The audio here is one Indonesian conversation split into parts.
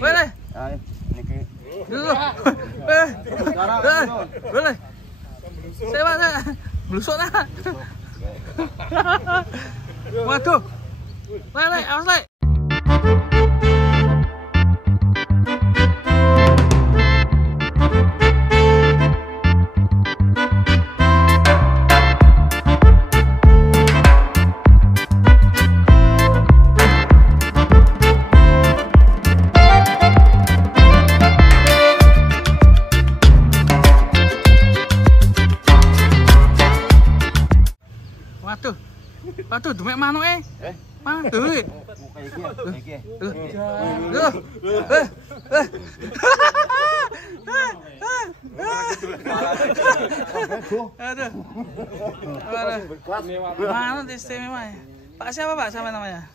Boleh. Ayo, niki. Dulu. Boleh. Sewa saya. Blusuk lah. Waduh. Lele, awas le. Waduh, demek manuk Mang, duit. Aduh. Manuk istimewa ya. Pak siapa Pak sama namanya?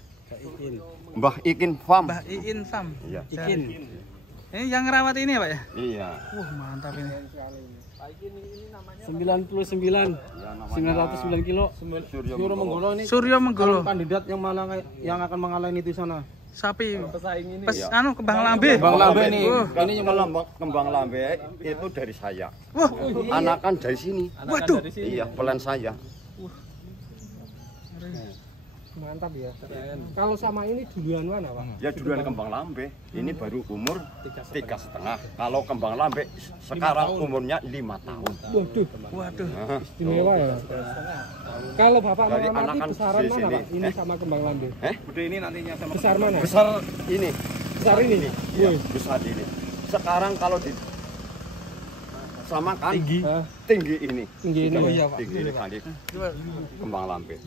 Mbah Ikin Farm. Mbah Ikin Farm. Iya. Ikin. Ini yang ngerawat ini ya Pak ya? Iya. Mantap ini. 909 kilo. Suryo Menggolo ini. Suryo Menggolo. Kandidat yang akan mengalahin itu sana. Sapi. Pesaing ini. Pes anu kembang lambe. Kembang lambe nih. Ini kembang lambe itu dari saya. Wah, anakan dari sini. Waduh. Iya, pelan saya. Mantap ya. Kalau sama ini duluan mana Pak? Ya duluan kembang lambe. Ini baru umur 3,5. Kalau kembang lambe sekarang umurnya 5 tahun. Waduh. Istimewa ya. Kalau Bapak Dari mengamati anakan besaran di mana sini. Pak? Ini sama kembang lambe. Gede ini nantinya sama. Besar mana? Besar ini. Besar ini. Iya, besar ini. Sekarang kalau di samakan tinggi ini. Tinggi ini. Oh iya Pak. Tinggi ini kali kembang lambe.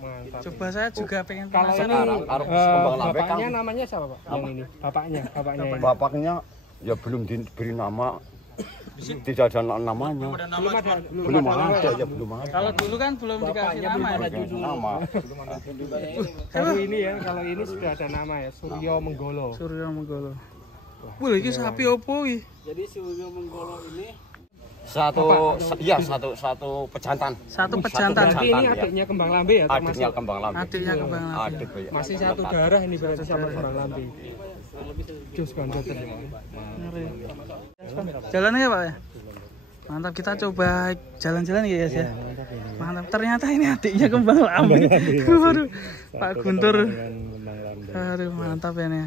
Mantap. Coba saya juga pengen Kalau ini Sekarang kembang lambe bapaknya kan namanya siapa Pak? Yang ini. Bapaknya. bapaknya ya belum diberi nama. Tidak ada namanya. Belum ada ya belum ada. Kalau dulu kan belum dikasih nama ya. Nama. Kalau ini ya, kalau ini sudah ada nama ya, Suryo Menggolo. Suryo Menggolo. Wah, ini sapi opo iki? Jadi Suryo Menggolo ini Satu pejantan. Satu pejantan. berarti ini adiknya kembang lambe ya, Adiknya kembang lambe. Adiknya kembang lambe. Adik ya. masih satu darah ini berarti sama kembang lambe. Jus banget ya. Jalan ya Pak ya? Mantap, kita coba jalan-jalan ya guys ya. Mantap, ternyata ini adiknya kembang lambe. Waduh, Pak Guntur. Aduh, mantap ini.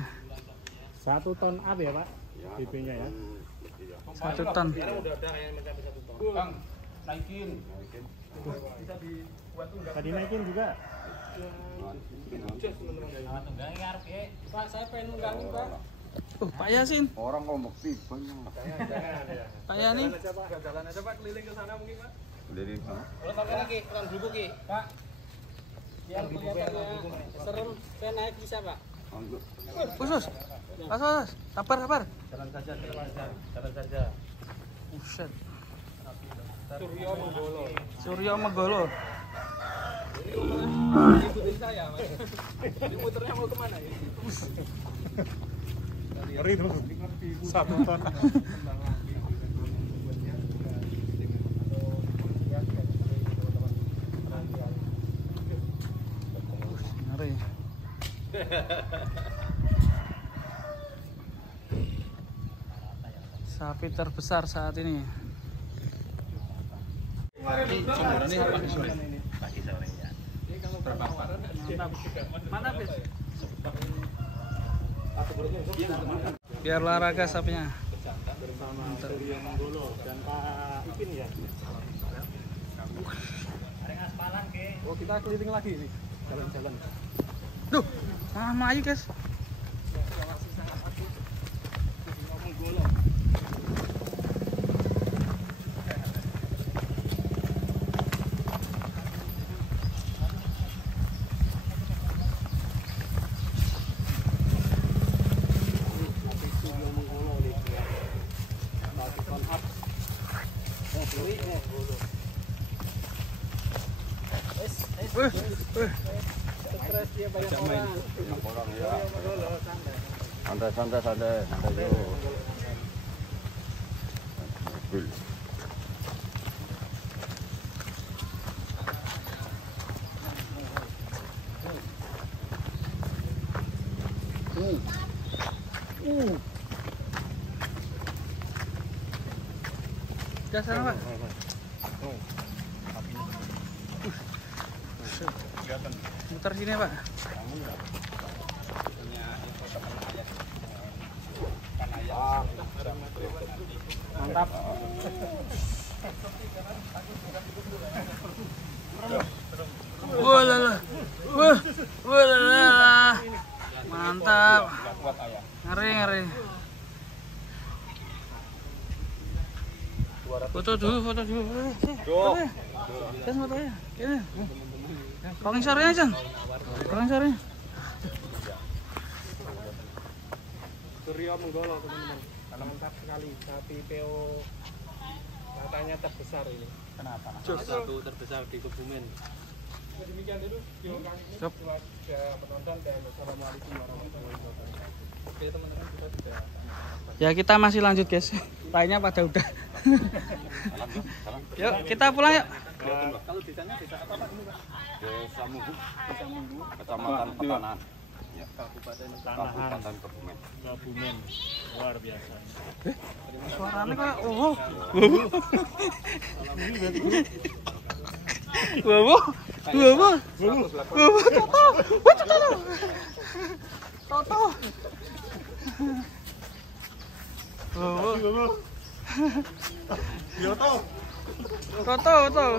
1 ton ab ya Pak? BP-nya ya. 1 ton. Tadi naikin juga. Pak, saya pengen nunggangin Pak. Pak Yasin. Orang ngomong sih banyak. Pak Yani. Jalan aja Pak, keliling ke sana mungkin Pak. Keliling sana. Kalau sampai lagi kurang dulu Ki, Pak. Yang kelihatannya serem, saya naik bisa Pak. Khusus. Pas. Sabar. Jalan saja. Buset. Suryo Menggolo. Suryo Menggolo. Ikutin saya Mas. Ini muternya mau kemana ya? Ngeri tuh. 1 ton. Ngeri. Sapi terbesar saat ini. Mantap. Biar olahraga sapinya. Suryo Menggolo dan Pak Ipin ya. Oh, kita keliling lagi nih. Jalan-jalan. Duh, sama aja guys. Stres dia banyak orang. Orang ya. Santai dulu. Mobil. Udah sana, Pak. Muter sini, Pak. Mantap. Wah, mantap. Ngeri. Foto dulu. Jan fotonya. Ini. Konging sorenya, Jan. Konging sorenya. Suryo Menggolo, teman-teman. Mantap sekali. Sapi PO katanya terbesar ini. Kenapa? Satu terbesar di Kebumen. Demikian dulu video kami ini. Penonton dan assalamualaikum warahmatullahi wabarakatuh. Oke teman-teman, kita sudah. Ya kita masih lanjut guys. Lainnya pada udah. Yuk kita pulang yuk. Kalau desanya desa apa Pak ini Pak? Desa Munggu, Kecamatan Petanan. Ya, Kabupaten Kebumen. Kebumen. Luar biasa. Suaranya kayak Toto.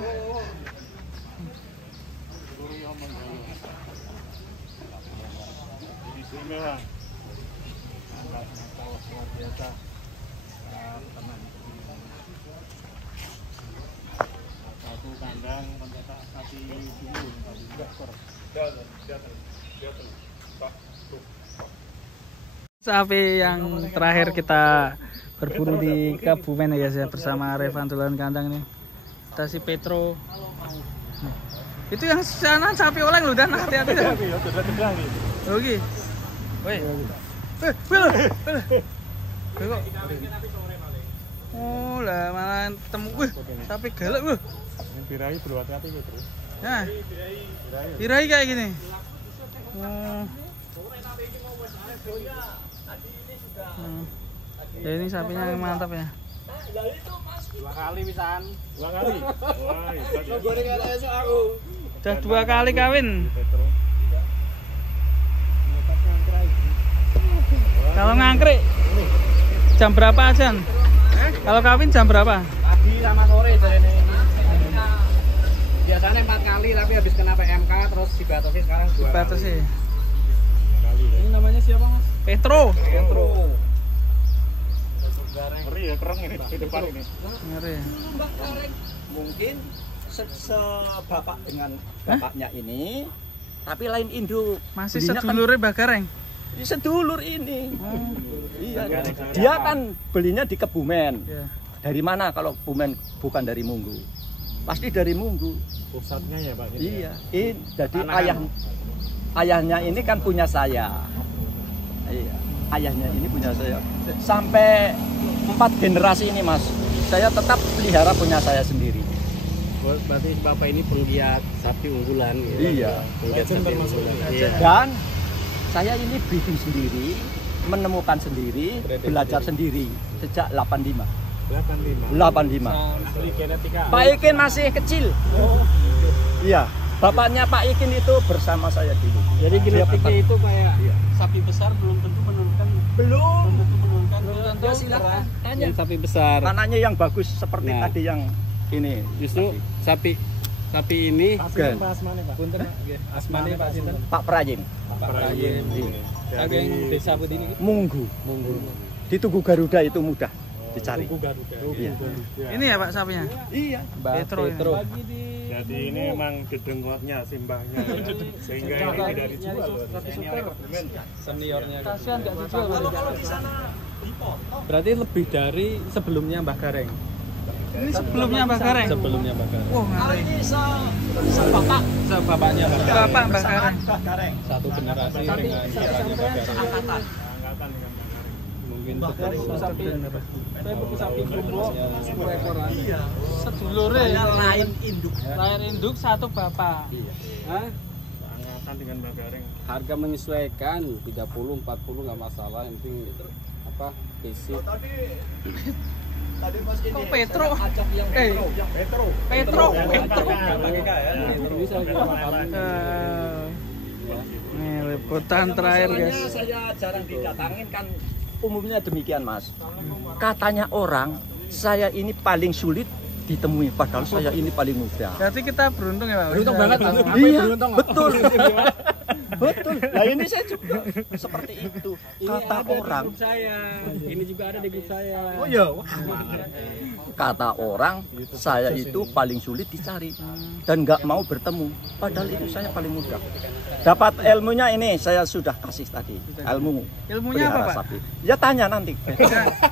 Istimewa. Luar biasa. Tenang. Satu kandang pencetak sapi dulu. Sapi yang terakhir kita berburu di Kebumen ya guys ya, bersama Revan Dolan Kandang nih. Kita si Petro. Itu yang sana sapi oleng loh, dan hati-hati. Oke. Woi. Oh lah, malah temu sapi galak loh. Birai berhati-hati gitu. Nah. Birai kayak gini. Ya ini sapinya yang mantap ya. 2 kali pisan. 2 kali. Wah, Udah 2 kali kawin. Kalau ngangkrik jam berapa aja? Kalau kawin jam berapa? Pagi sama sore jarene. Biasanya 4 kali tapi habis kena PMK terus dibatasi sekarang 2 kali. Dibatasi. Ini namanya siapa Mas? Petro. Ngeri ya, keren ini di depan ini. Ngeri. Mbak Kareng mungkin sebapak dengan bapaknya ini, tapi lain induk. Masih Belinya sedulurnya Mbak Kareng. Kan, sedulur ini. Iya. Dia kan belinya di Kebumen. Ya. Dari mana kalau Kebumen bukan dari Munggu? Pasti dari Munggu. Pusatnya ya Pak. Iya. Jadi ayahnya ini kan punya saya. Iya. Ayahnya ini punya saya. Sampai 4 generasi ini Mas. Saya tetap pelihara punya saya sendiri. Berarti Bapak ini penggiat sapi unggulan gitu. Iya. Penggiat sapi unggulan. Iya. Dan saya ini breeding sendiri, menemukan sendiri, belajar sendiri sejak 85. 85. Asli genetika. Pak Ikin masih kecil. Iya. Bapaknya Pak Ikin itu bersama saya dulu. Jadi genetiknya itu kayak sapi besar belum tentu menurunkan. Belum. Ya silakan tanya. Sapi besar. Tanahnya yang bagus seperti tadi yang ini. Justru sapi ini Bukan. Pak Asmane Pak. Punten nggih. Asmane Pak sinten? Pak Prayim. Pak Prayim. Saking desa putih ini. Munggu. Di Tugu Garuda itu mudah dicari. Tugu Garuda. Iya. Ini ya Pak sapinya? Iya. Petro. Jadi ini memang gedengotnya simbahnya. Sehingga ini tidak dijual. Ini oleh Kebumen. Seniornya. Kasihan nggak dijual. Kalau di sana Berarti lebih dari sebelumnya Mbah Gareng. Ini sebelumnya Mbak Kareng. Sebelumnya Mbah Gareng. Wah, ngeri. ini sebapak Sebapaknya Mbah Gareng. Bapak Mbak Kareng. Satu generasi dengan bapaknya Mbah Gareng. angkatan. Mungkin sapi Sedulurnya Lain induk. lahir induk satu bapak. Hah? kesepakatan dengan Mbak Gareng? Harga menyesuaikan 30-40 nggak masalah, yang penting apa basic. Tadi Mas ini. Kok Petro? Ajak yang Petro. Yang Petro. Petro. Itu bisa kita pahami. Nih liputan terakhir guys. Masalahnya saya jarang didatangin kan, umumnya demikian Mas. Katanya orang saya ini paling sulit ditemui, padahal saya ini paling mudah. Berarti kita beruntung ya Pak? Beruntung banget, Mas. Iya, betul. Betul. Nah ini saya juga seperti itu. Kata orang, Saya, ini juga ada di grup saya. oh iya, kata orang saya itu paling sulit dicari dan nggak mau bertemu. Padahal itu saya paling mudah. Dapat ilmunya ini saya sudah kasih tadi. Ilmunya Ilmunya apa Pak? sapi. Ya tanya nanti.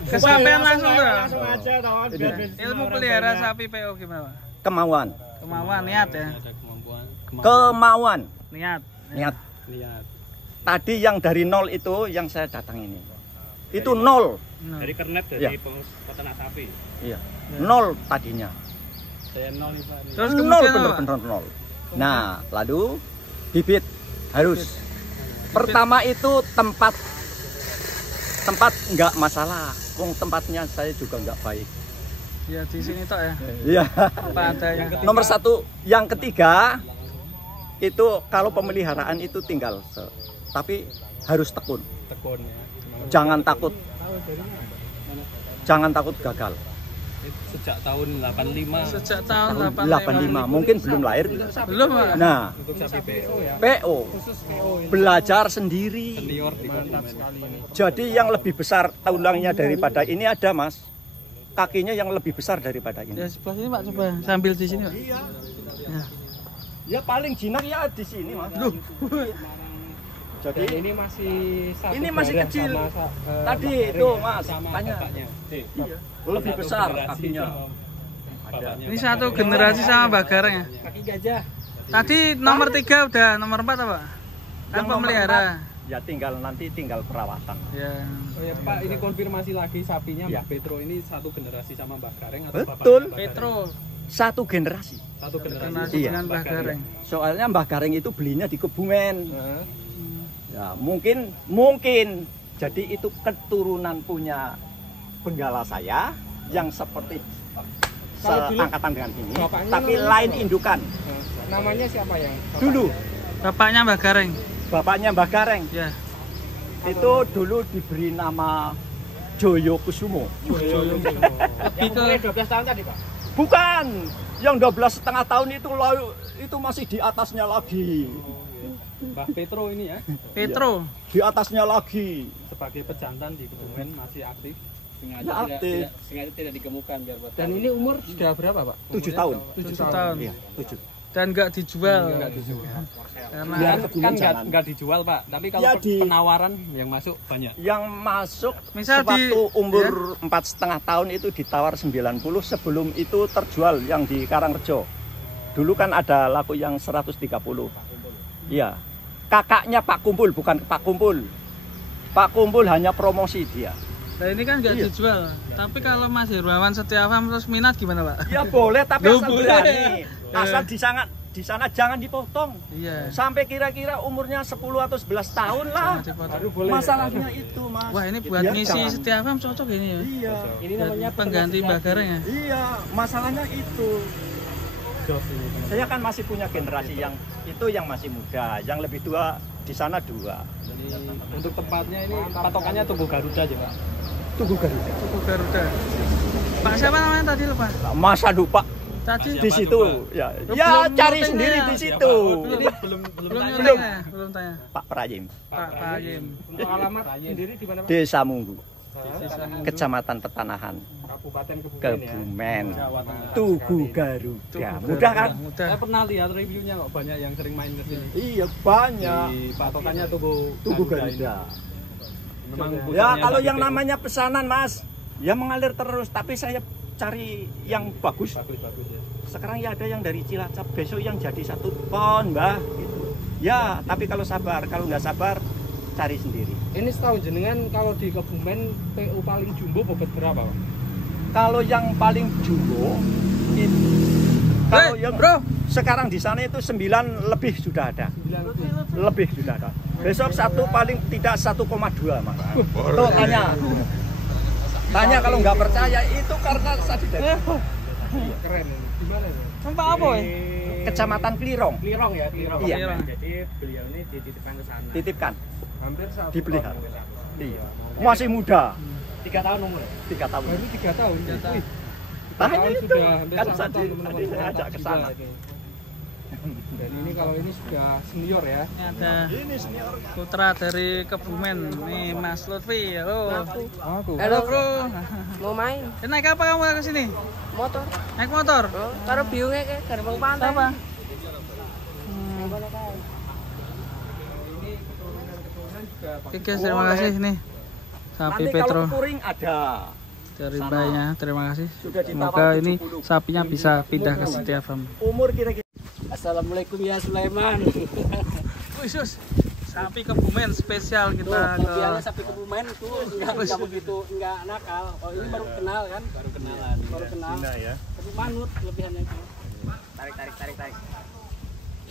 Kesampaian langsung tuh. Langsung aja tahun biar Ilmu pelihara sapi PO gimana Pak? Kemauan, Kemauan, niat ya? Ada kemampuan. kemauan, Niat. niat. Lihat. Tadi yang dari nol itu yang saya datang ini. Itu nol. Nah. dari kernet Ya. dari peternak sapi. Iya. Nol tadinya. Saya 0 nih Pak. Terus Nol kemudian apa? bener-bener nol. Nah, lalu bibit harus. Pertama itu tempat nggak masalah. Wong tempatnya saya juga nggak baik. Ya di sini toh ya. Iya. Apa adanya. Nomor satu, yang ketiga itu kalau pemeliharaan itu tinggal, tapi harus tekun. Tekun ya. Jangan takut. Jangan takut gagal. Sejak tahun 85 Sejak tahun Tahun 85, mungkin belum lahir. Belum Pak? Nah, untuk sapi PO ya. PO belajar sendiri. Senior di Mantap Kebumen. sekali ini. Jadi yang lebih besar tulangnya daripada ini ada Mas. Kakinya yang lebih besar daripada Ya ini. sebelah sini Pak, coba sambil di sini Pak. Iya. Ya. Ya paling jinak ya di sini Mas. Jadi Dan ini masih satu ini masih darah kecil. sama Tadi Mbak itu Gareng ya? Mas, Sama tanya. bapaknya. Iya. Lebih besar kakinya. Bapaknya. Ini satu generasi sama Mbak Gareng ya. Kaki gajah. Tadi nomor 3 udah, nomor 4 apa? Kan Yang nomor pemelihara. 4, ya tinggal perawatan. Ya. Oh ya Pak, ini konfirmasi lagi sapinya Ya. Mbak Petro ini satu generasi sama Mbak Gareng atau bapaknya Betul. Mbak Gareng? Petro. Satu generasi. Satu generasi. Generasi Iya. dengan Mbak Gareng. Soalnya Mbah Gareng itu belinya di Kebumen. Nah, Ya, mungkin jadi itu keturunan punya benggala saya yang seperti Kalau dulu seangkatan dengan ini, bapaknya tapi namanya lain apa? indukan. Namanya siapa yang? Dulu Bapaknya Mbak Gareng. bapaknya Mbah Gareng Ya. itu dulu diberi nama Joyo Kusumo. Lebih ke 12 tahun tadi Pak. Bukan, yang 12,5 tahun itu masih di atasnya lagi. Mbak Petro ini ya Petro. Di atasnya lagi. sebagai pejantan di Kebumen masih aktif. Sengaja Ya, aktif. sengaja tidak dikemukan biar buat. Dan ini umur sudah berapa Pak? 7 tahun. 7 tahun. Iya, 7. Dan nggak dijual. Enggak dijual. Karena Kan, Kebumen kan jangan. nggak dijual Pak, tapi kalau Ya, di- penawaran yang masuk banyak. Yang masuk Misal sewaktu di- umur 4,5 tahun itu ditawar 90, sebelum itu terjual yang di Karangrejo. Dulu kan ada laku yang 130. Iya. Kakaknya Pak Kumpul, bukan Pak Kumpul. Pak Kumpul hanya promosi dia. nah ini kan nggak Iya. dijual. Tapi kalau Mas Hermawan Setiawan terus minat gimana Pak? Ya boleh, tapi Loh, asal boleh. berani. Asal di sana jangan dipotong. Iya. Sampai kira-kira umurnya 10 atau 11 tahun lah. Dipotong. Masalahnya itu, Mas. Wah ini buat Ya, ngisi jangan. Setiawan cocok ini ya. Iya. Ini Buat namanya pengganti Mbak Gareng ya. Iya, masalahnya itu. Saya kan masih punya generasi yang itu yang masih muda, yang lebih tua di sana 2. Jadi untuk tempatnya ini patokannya Tugu Garuda aja Pak. Tugu Garuda. Tugu Garuda. Pak siapa namanya tadi lupa? Masa lupa Tadi di situ ya. Ya belum cari tanya. sendiri di situ. Ini belum tanya. belum tanya. Belum tanya. Pak Prayim, Pak Payim. Untuk alamat sendiri di mana Pak? Desa Munggu, Sisa Munggu. Kecamatan Tetanahan, Kabupaten Kebumen ya. Kebumen. Jawa Tengah. Tugu Garuda. Tugu Mudah kan? Mudah. Saya pernah lihat reviewnya kok banyak yang sering main ke sini. Iya, banyak. Di patokannya Tugu ini. Garuda. Memang Ya pusatnya kalau dari yang PO. namanya pesanan Mas, ya mengalir terus. Tapi saya cari yang bagus. bagus ya. Sekarang ya ada yang dari Cilacap, besok yang jadi 1 ton, Mbah. Gitu. Ya, tapi kalau sabar, kalau nggak sabar, cari sendiri. Ini setahu jenengan kalau di Kebumen PU paling jumbo bobot berapa Pak? Kalau yang paling jumbo itu Kalau yang sekarang di sana itu 9 lebih sudah ada. Lebih sudah ada. Besok satu paling tidak 1,2 Mas. Tuh tanya. Tanya kalau nggak percaya itu karena tadi Keren. Di mana ya? Tempat apa ya? Kecamatan Klirong. Klirong ya, Klirong. Iya. Jadi beliau ini dititipkan ke sana. Titipkan, Hampir 1 dipelihara. tahun. Iya. Masih muda. 3 tahun umur. 3 tahun. Baru 3 tahun. Wih, Tanya tahun itu. sudah hampir Kan 1 tadi tahun saya ajak ke sana. Dan ini kalau ini sudah senior ya. Ini ada putra dari Kebumen nih, Mas Lutfi. Halo. Aku. Halo Bro. mau main Naik apa kamu ke sini? motor Naik motor? karo biungnya ke gerbang pantai Siapa? Oke guys, terima kasih nih. Sapi Nanti Petro kalau kuring ada. dari mbaknya, terima kasih. Sudah ditawar Semoga ini 70. sapinya bisa pindah ke Setia Farm. Umur kira-kira. Assalamualaikum ya Sulaiman. Khusus sapi Kebumen spesial kita ke Kelebihannya sapi Kebumen itu enggak begitu, enggak nakal. Oh ini baru kenal kan? Baru kenalan. Baru kenal. Ya. Tapi manut kelebihannya itu. tarik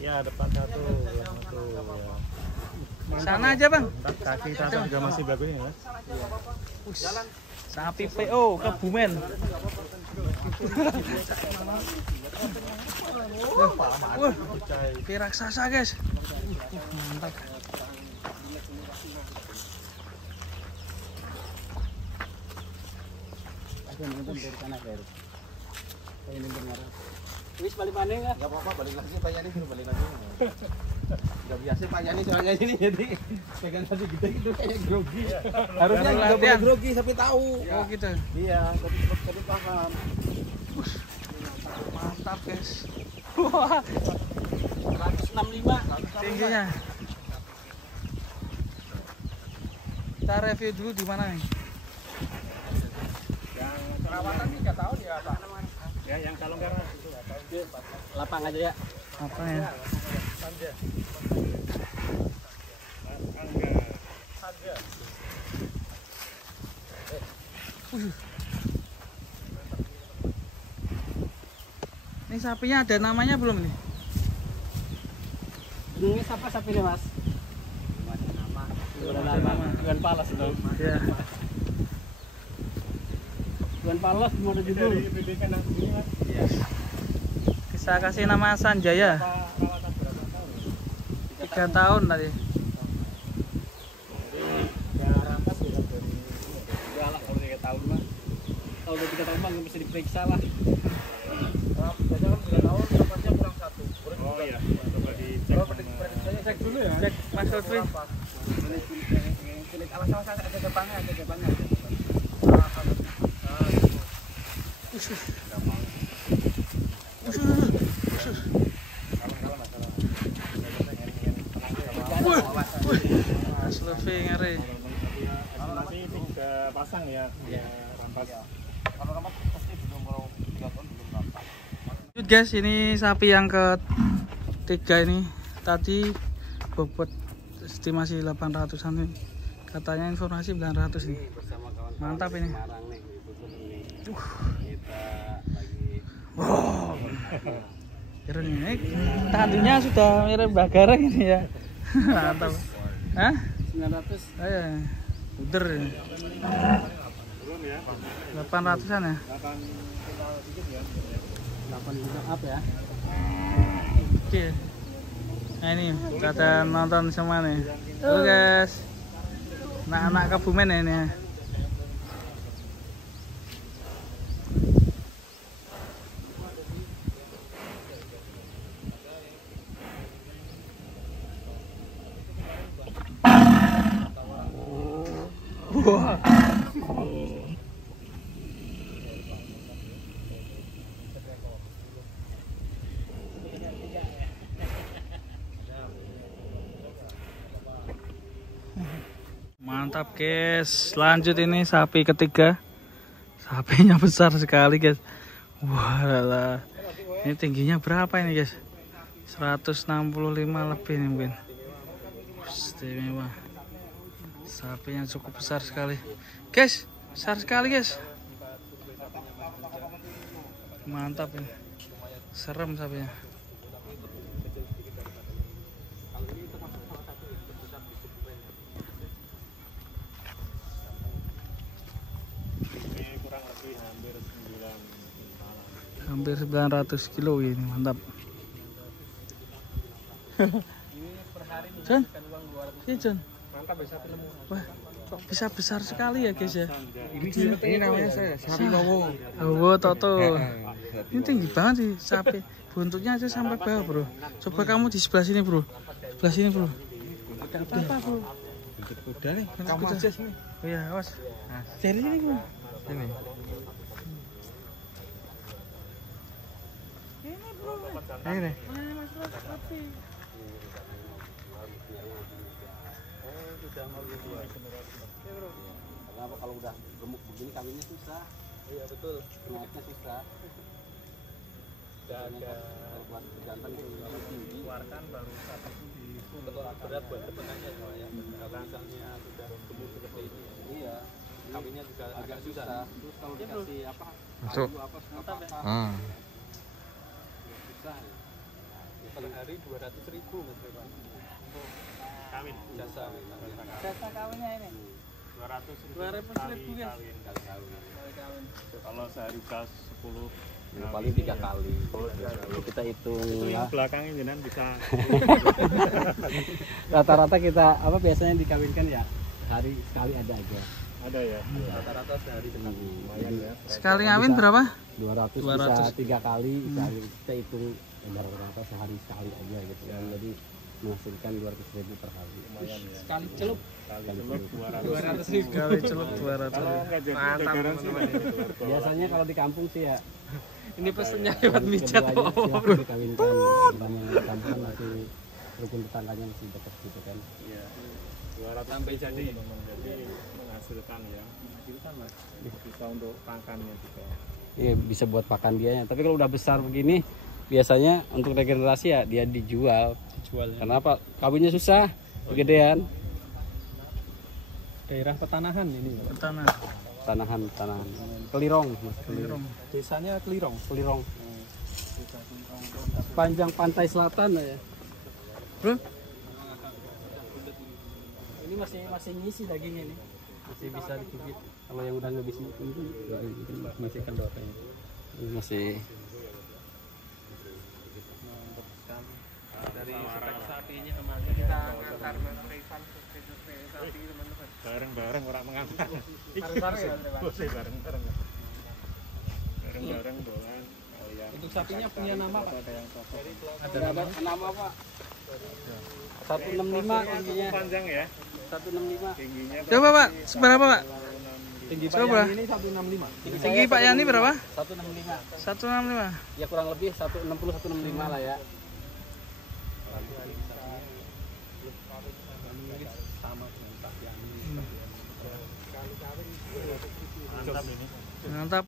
Ya depan satu, yang satu. Ya. sana aja bang. Kaki satu juga masih bagus ini Mas. Sapi PO Kebumen. Wah, kayak raksasa guys. Mantap. Wis balik mana enggak? Enggak apa-apa, balik lagi Pak Yani, balik lagi. Enggak biasa Pak Yani soalnya ini jadi pegang tadi gede gitu kayak grogi. Harusnya Baru juga boleh latihan. grogi tapi tahu. Oh gitu. Iya, tapi paham. Mantap guys. Wah, 165. tingginya. Kita review dulu di mana nih? Perawatan 3 tahun ya, Pak. Ya yang kalau enggak Lapang aja ya. Apa ya? Ini sapinya ada namanya belum nih? Ini siapa sapi ini Mas? Ada nama. Tuan Palas itu. Ya. Tuan Palas mau ada judul. Bisa kasih nama Sanjaya. 3 tahun tadi. Ya lah kalau 3 tahun mah. Kalau udah 3 tahun mah nggak bisa diperiksa lah. Cek dulu ya. Cek Mas Lutfi. Mas Lutfi ngeri. nanti 3 pasang ya. Rampas. Lanjut guys, ini sapi yang ketiga ini. Tadi bobot estimasi 800-an nih. Katanya informasi 900 nih. Bersama kawan-kawan Mantap ini. Semarang nih, kita lagi Wow. Keren ini. Tadinya sudah mirip Mbak Gareng ini ya. Mantap. Hah? 900. Ayo. Uder. 800-an ya. 8 juta up ya. Oke. Nah ini kata nonton semua nih. Halo guys. Anak-anak Kebumen ya ini. Wah. Mantap guys, lanjut ini sapi ketiga. Sapinya besar sekali guys. Wah lah. Ini tingginya berapa ini guys? 165 lebih nih mungkin. Istimewa. Sapinya cukup besar sekali. Guys, besar sekali guys. Mantap ini. Serem sapinya. Ini kurang lebih Hampir 900 kilo ini, mantap. John, iya John. mantap ya sapi lemu. Wah, kok bisa besar sekali ya guys ya. Ini namanya sapi Nowo. Oh, Toto. Ini tinggi banget sih sapi. Buntutnya aja sampai bawah bro. Coba kamu di sebelah sini bro. Sebelah sini bro. Apa bro? Udah nih, kamu aja sini. Oh iya, awas. Dari sini bro. Ini. Ini. Kenapa kalau udah gemuk begini kawinnya susah? Iya betul. Naiknya susah. Dan kalau buat jantan tinggi. Keluarkan baru satu di berat buat depannya semua ya. Kalau misalnya sudah gemuk seperti ini. Iya. Kawinnya juga agak susah. Terus kalau dikasih apa? Masuk. Apa susah ya. Per hari 200.000 Mas Revan. Kawin. Jasa kawinnya ini. 200.000 ya. Kalau sehari gas 10 Paling 3 kali. Kita hitung yang belakang ini kan bisa rata-rata kita apa biasanya dikawinkan ya sehari sekali ada aja. ada ya. Rata-rata sehari sekali. Lumayan ya. Sekali ngawin berapa? 200 bisa 3 kali. Kita hitung rata-rata sehari sekali aja gitu kan. Jadi menghasilkan 200.000 per hari. Lumayan ya. Sekali celup. Celup 200. Sekali celup 200. Kalau nggak jadi udah garansi lah. Biasanya kalau di kampung sih ya Ini pesennya lewat micet. silakan dikawinkan. Banyak di kampung kan masih rukun tetangganya masih dekat gitu kan. Iya. 200 sampai jadi menghasilkan ya. Menghasilkan Mas. Bisa untuk pakannya juga. Iya bisa buat pakan dia. Tapi kalau udah besar begini biasanya untuk regenerasi ya dia dijual. Karena apa? Kawinnya susah, kegedean. Daerah petanahan ini. Tanah. Tanahan. Kelirong, Mas. Kelirong. Desanya Kelirong. Kelirong. Panjang pantai selatan ya. Bro, Ini masih ngisi daging ini. Masih bisa digigit. Kalau yang udah nggak bisa itu masih kedotanya. Ini masih Dari stok sapinya kemarin kita ngantar Mas Revan ke sapi teman-teman. Bareng-bareng orang mengantar. Bareng-bareng ya, Revan? Bos, bareng-bareng. Bareng-bareng dolan. Oh ya. Untuk sapinya punya nama Pak? Ada yang cocok. ada nama Pak. 165 tingginya. Panjang ya. 165. Tingginya coba Pak, seberapa Pak? Tinggi Coba. ini 165. Tinggi Pak Yani berapa? 165. 165. Ya kurang lebih 160 165 lah ya. Mantap ini. Mantap.